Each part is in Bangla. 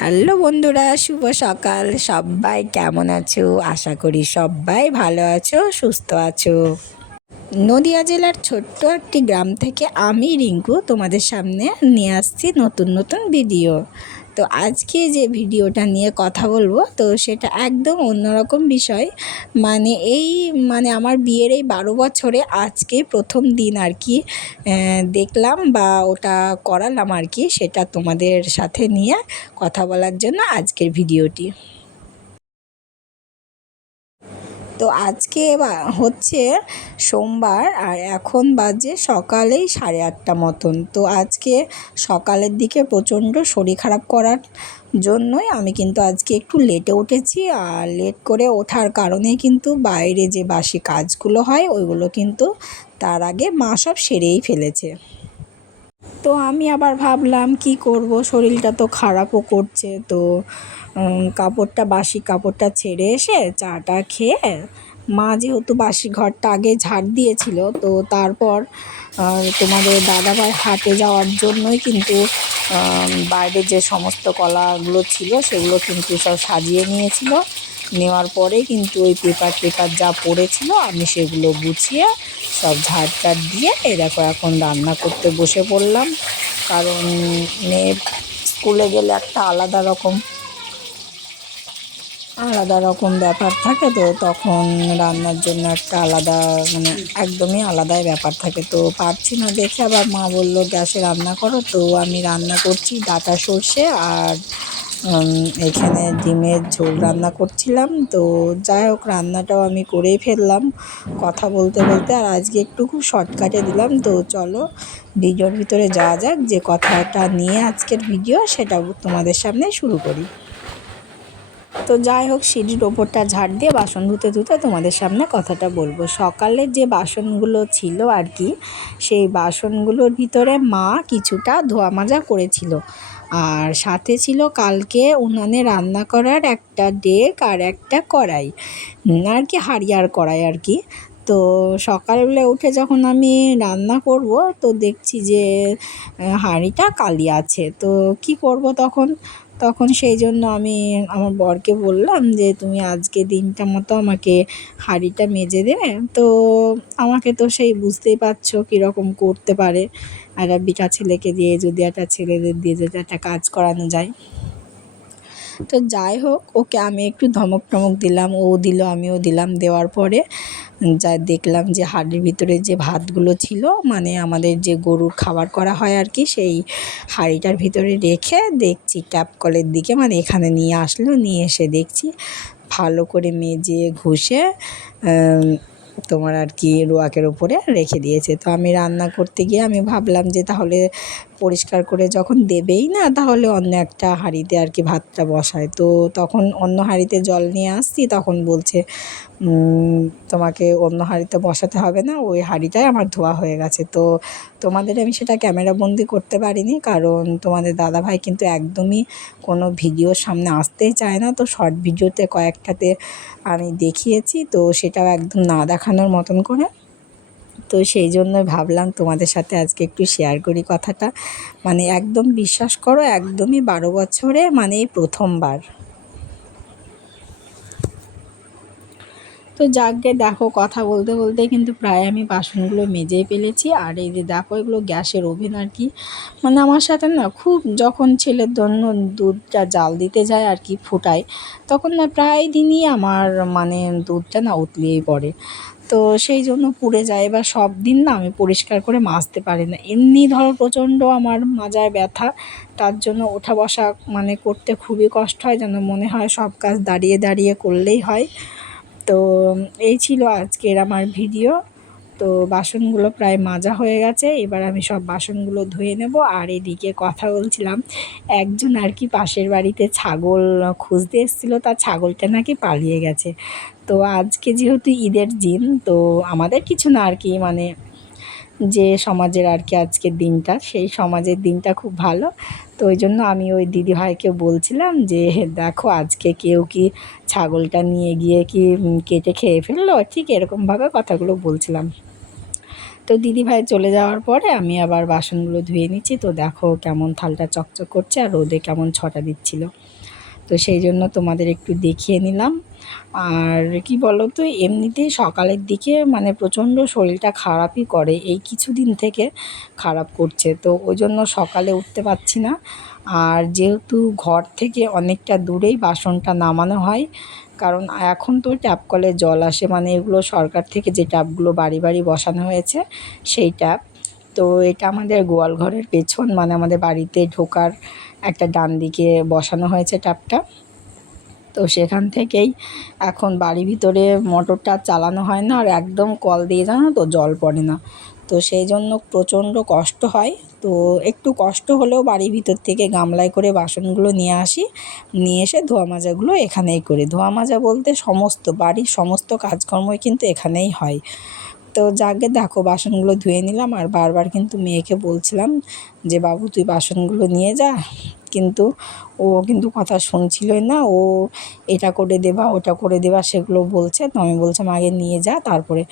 হ্যালো বন্ধুরা, শুভ সকাল। সবাই কেমন আছো? আশা করি সবাই ভালো আছো, সুস্থ আছো। নদিয়া জেলার ছোট্ট একটি গ্রাম থেকে আমি রিঙ্কু তোমাদের সামনে নিয়ে আসছি নতুন নতুন ভিডিও। তো আজকে যে ভিডিওটা নিয়ে কথা বলব, তো সেটা একদম অন্যরকম বিষয়। মানে এই মানে আমার বিয়ের এই বারো বছরে আজকে প্রথম দিন আর কি দেখলাম বা ওটা করালাম আর কি, সেটা তোমাদের সাথে নিয়ে কথা বলার জন্য আজকের ভিডিওটি। তো আজকে হচ্ছে সোমবার আর এখন বাজে সকালেই সাড়ে আটটা মতন। তো আজকে সকালের দিকে প্রচণ্ড শরীর খারাপ করার জন্যই আমি কিন্তু আজকে একটু লেটে উঠেছি আর লেট করে ওঠার কারণে কিন্তু বাইরে যে বাসি কাজগুলো হয়, ওইগুলো কিন্তু তার আগে মা সব সেরেই ফেলেছে। তো আমি আবার ভাবলাম, কি করব? শরীরটা তো খারাপও করছে, তো কাপড়টা, বাসি কাপড়টা ছেড়ে এসে চাটা খেয়ে, মা যেহেতু বাসি ঘরটা আগে ঝাড় দিয়েছিল, তো তারপর তোমাদের দাদাভাই হাটে যাওয়ার জন্যই কিন্তু বাইরে যে সমস্ত কলাগুলো ছিল, সেগুলো কিন্তু সব সাজিয়ে নিয়েছিল। নেওয়ার পরে কিন্তু ওই পেপার টেপার যা পড়েছিল, আমি সেগুলো গুছিয়ে সব ঝাড় টাড় দিয়ে দেখো এখন রান্না করতে বসে পড়লাম। কারণ মেয়ে স্কুলে গেলে একটা আলাদা রকম আলাদা রকম ব্যাপার থাকে তো, তখন রান্নার জন্য একটা আলাদা মানে একদমই আলাদাই ব্যাপার থাকে। তো পারছি না দেখে আবার মা বলল, গ্যাসে রান্না করো। তো আমি রান্না করছি ডাটা সর্ষে আর এখানে ডিমের ঝোল রান্না করছিলাম। তো যাই হোক, রান্নাটাও আমি করেই ফেললাম কথা বলতে বলতে। আর আজকে একটু খুব শর্টকাটে দিলাম। তো চলো, ভিডিওর ভিতরে যাওয়া যাক। যে কথাটা নিয়ে আজকের ভিডিও সেটা তোমাদের সামনে শুরু করি। তো যাই হোক, সিঁড়ির ওপরটা ঝাড় দিয়ে বাসন ধুতে ধুতে তোমাদের সামনে কথাটা বলব। সকালে যে বাসনগুলো ছিল আর কি, সেই বাসনগুলোর ভিতরে মা কিছুটা ধোয়া মাজা করেছিল। আর সাথে ছিল কালকে উনানে রান্না করার একটা ডেক আর একটা কড়াই। আর কি হাড়িয়ার কড়াই আর কি? তো সকালবেলা উঠে যখন আমি রান্না করব, তো দেখছি যে হাঁড়িটা কালি আছে। তো কি করব তখন? তখন সেই জন্য আমি আমার বরকে বললাম যে, তুমি আজকে দিনটা মতো আমাকে হাঁড়িটা মেজে দেবে। তো আমাকে তো সেই বুঝতেই পারছ কীরকম করতে পারে। একটা বিটা ছেলেকে দিয়ে যদি একটা ছেলেদের দিয়ে যদি একটা কাজ করানো যায়। তো যাই হোক, ওকে আমি একটু ধমক টমক দিলাম, ও দিল, আমিও দিলাম। দেওয়ার পরে যা দেখলাম যে হাঁড়ির ভিতরে যে ভাতগুলো ছিল মানে আমাদের যে গরুর খাবার করা হয় আর কি, সেই হাঁড়িটার ভিতরে রেখে দেখছি, ট্যাপ কলের দিকে মানে এখানে নিয়ে আসলো, নিয়ে এসে দেখছি, ভালো করে মেজে ঘষে তোমার আর কি রোয়াকের ওপরে রেখে দিয়েছে। তো আমি রান্না করতে গিয়ে আমি ভাবলাম যে তাহলে পরিষ্কার করে যখন দেবেই না, তাহলে অন্য একটা হাঁড়িতে আর কি ভাতটা বসায়। তো তখন অন্য হাঁড়িতে জল নিয়ে আসছি, তখন বলছে তোমাকে অন্য হাঁড়িতে বসাতে হবে না, ওই হাঁড়িটাই আমার ধোয়া হয়ে গেছে। তো তোমাদের আমি সেটা ক্যামেরা বন্দি করতে পারিনি, কারণ তোমাদের দাদাভাই কিন্তু একদমই কোনো ভিডিওর সামনে আসতেই চায় না। তো শর্ট ভিডিওতে কয়েকটাতে আমি দেখিয়েছি, তো সেটাও একদম না দেখানোর মতন করে। তো সেই জন্য ভাবলাম তোমাদের সাথে আজকে একটু শেয়ার করি কথাটা। মানে একদম বিশ্বাস করো, একদমই বারো বছরে মানে প্রথমবার। তো যাকে দেখো কথা বলতে বলতে কিন্তু প্রায় আমি বাসনগুলো মেজেই ফেলেছি। আর এই যে দেখো, এগুলো গ্যাসের ওভেন আর কি। মানে আমার সাথে না খুব যখন ছেলের জন্য দুধটা জাল দিতে যায় আর কি ফুটায়, তখন না প্রায় দিনই আমার মানে দুধটা না উতলিয়েই পড়ে। তো সেই জন্য পুড়ে যায় এবার সব দিন না আমি পরিষ্কার করে মাজতে পারি না। এমনি ধরো প্রচণ্ড আমার মাজায় ব্যথা, তার জন্য ওঠা বসা মানে করতে খুবই কষ্ট হয়, যেন মনে হয় সব কাজ দাঁড়িয়ে দাঁড়িয়ে করলেই হয়। তো এই ছিল আজকের আমার ভিডিও। তো বাসনগুলো প্রায় মাজা হয়ে গেছে, এবার আমি সব বাসনগুলো ধুয়ে নেব। আর এদিকে কথা বলছিলাম, একজন আর কি পাশের বাড়িতে ছাগল খুঁজতে এসেছিল তার ছাগলটা নাকি পালিয়ে গেছে। তো আজকে যেহেতু ঈদের দিন, তো আমাদের কিছু না আর কি মানে যে সমাজের আর কি আজকের দিনটা, সেই সমাজের দিনটা খুব ভালো। তো ওই জন্য আমি ওই দিদিভাইকে বলছিলাম যে, দেখো, আজকে কেউ কি ছাগলটা নিয়ে গিয়ে কি কেটে খেয়ে ফেলল? ঠিক এরকমভাবে কথাগুলো বলছিলাম। তো দিদিভাই চলে যাওয়ার পরে আমি আবার বাসনগুলো ধুয়ে নিচ্ছি। তো দেখো কেমন থালটা চকচক করছে আর রোদে কেমন ছটা দিচ্ছিল। তো সেই জন্য তোমাদের একটু দেখিয়ে নিলাম। আর কি বলো তো এমনিতেই সকালের দিকে মানে প্রচণ্ড শরীরটা খারাপই করে। এই কিছুদিন থেকে খারাপ করছে, তো ওই জন্য সকালে উঠতে পারছি না। আর যেহেতু ঘর থেকে অনেকটা দূরেই বাসনটা নামানো হয়, কারণ এখন তো ট্যাপ কলে জল আসে মানে এগুলো সরকার থেকে যে ট্যাপগুলো বাড়ি বাড়ি বসানো হয়েছে, সেই ট্যাপ। তো এটা আমাদের গোয়াল ঘরের পেছন মানে আমাদের বাড়িতে ঢোকার একটা ডান দিকে বসানো হয়েছে ট্যাপটা। তো সেখান থেকেই এখন বাড়ির ভিতরে মোটরটা চালানো হয় না, আর একদম কল দিয়ে জানো তো জল পড়ে না। তো সেই জন্য প্রচণ্ড কষ্ট হয়। তো একটু কষ্ট হলেও বাড়ির ভিতর থেকে গামলায় করে বাসনগুলো নিয়ে আসি। নিয়ে এসে ধোয়া মাজাগুলো এখানেই করি। ধোয়া মাজা বলতে সমস্ত, বাড়ির সমস্ত কাজকর্মই কিন্তু এখানেই হয়। তো যাকে দেখো বাসনগুলো ধুয়ে নিলাম আর বারবার কিন্তু মেয়েকে বলছিলাম যে, বাবু, তুই বাসনগুলো নিয়ে যা। কিন্তু ও কিন্তু কথা শুনছিলই না। ও এটা করে দেবা ওটা করে দেবা সেগুলো বলছে। তো আমি বলছিলাম, আগে নিয়ে যা, তারপরে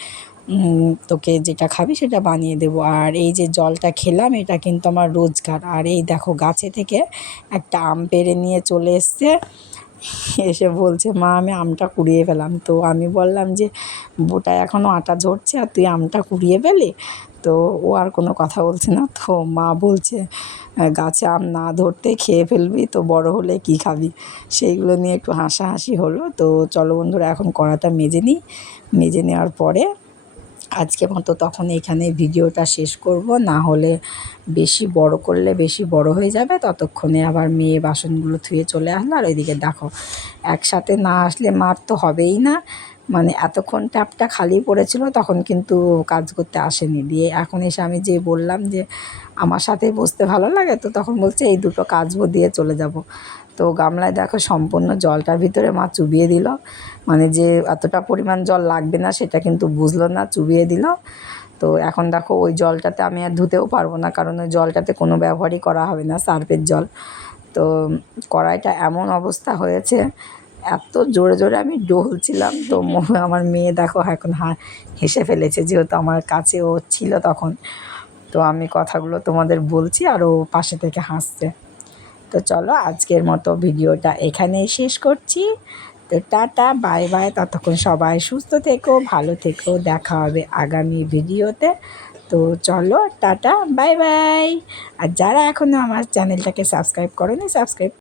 তোকে যেটা খাবি সেটা বানিয়ে দেবো। আর এই যে জলটা খেলাম, এটা কিন্তু আমার রোজগার। আর এই দেখো, গাছে থেকে একটা আম পেড়ে নিয়ে চলে এসছে। এসে বলছে, মা, আমি আমটা কুড়িয়ে ফেলাম। তো আমি বললাম যে বোটায় এখনও আটা ঝরছে আর তুই আমটা কুড়িয়ে ফেলি? তো ও আর কোনো কথা বলছে না। তো মা বলছে, গাছে আম না ধরতে খেয়ে ফেলবি তো বড় হলে কি খাবি? সেইগুলো নিয়ে একটু হাসাহাসি হলো। তো চলো বন্ধুরা, এখন কড়াটা মেজে নিই। মেজে নেওয়ার পরে আজকে মতো তখন এখানে ভিডিওটা শেষ করব। না হলে বেশি বড় করলে বেশি বড় হয়ে যাবে। ততক্ষণে আবার মেয়ে বাসনগুলো ধুয়ে চলে আসলো। আর ওইদিকে দেখো, একসাথে না আসলে মার তো হবেই না। মানে এতক্ষণ ট্যাপটা খালি পড়েছিল, তখন কিন্তু কাজ করতে আসেনি। দিয়ে এখন এসে আমি যে বললাম যে, আমার সাথে বসতে ভালো লাগে? তো তখন বলছে, এই দুটো কাজবো, দিয়ে চলে যাব। তো গামলায় দেখো সম্পূর্ণ জলটার ভিতরে মা চুবিয়ে দিল। মানে যে এতটা পরিমাণ জল লাগবে না সেটা কিন্তু বুঝলো না, চুবিয়ে দিল। তো এখন দেখো ওই জলটাতে আমি আর ধুতেও পারব না, কারণ ওই জলটাতে কোনো ব্যবহারই করা হবে না সার্ফের জল। তো কড়াইটা এমন অবস্থা হয়েছে, এত জোরে জোরে আমি ডলছিলাম। তো আমার মেয়ে দেখো এখন হা হেসে ফেলেছে, যেহেতু আমার কাছে ও ছিল তখন। তো আমি কথাগুলো তোমাদের বলছি আর ও পাশে থেকে হাসছে। তো চলো আজকের মতো ভিডিওটা এখানেই শেষ করছি। তো টাটা, বাই বাই, ততক্ষণ সবাই সুস্থ থেকো, ভালো থেকো, দেখা হবে আগামী ভিডিওতে। তো চলো, টাটা, বাই বাই। আর যারা এখনও আমার চ্যানেলটাকে সাবস্ক্রাইব করেনি, সাবস্ক্রাইব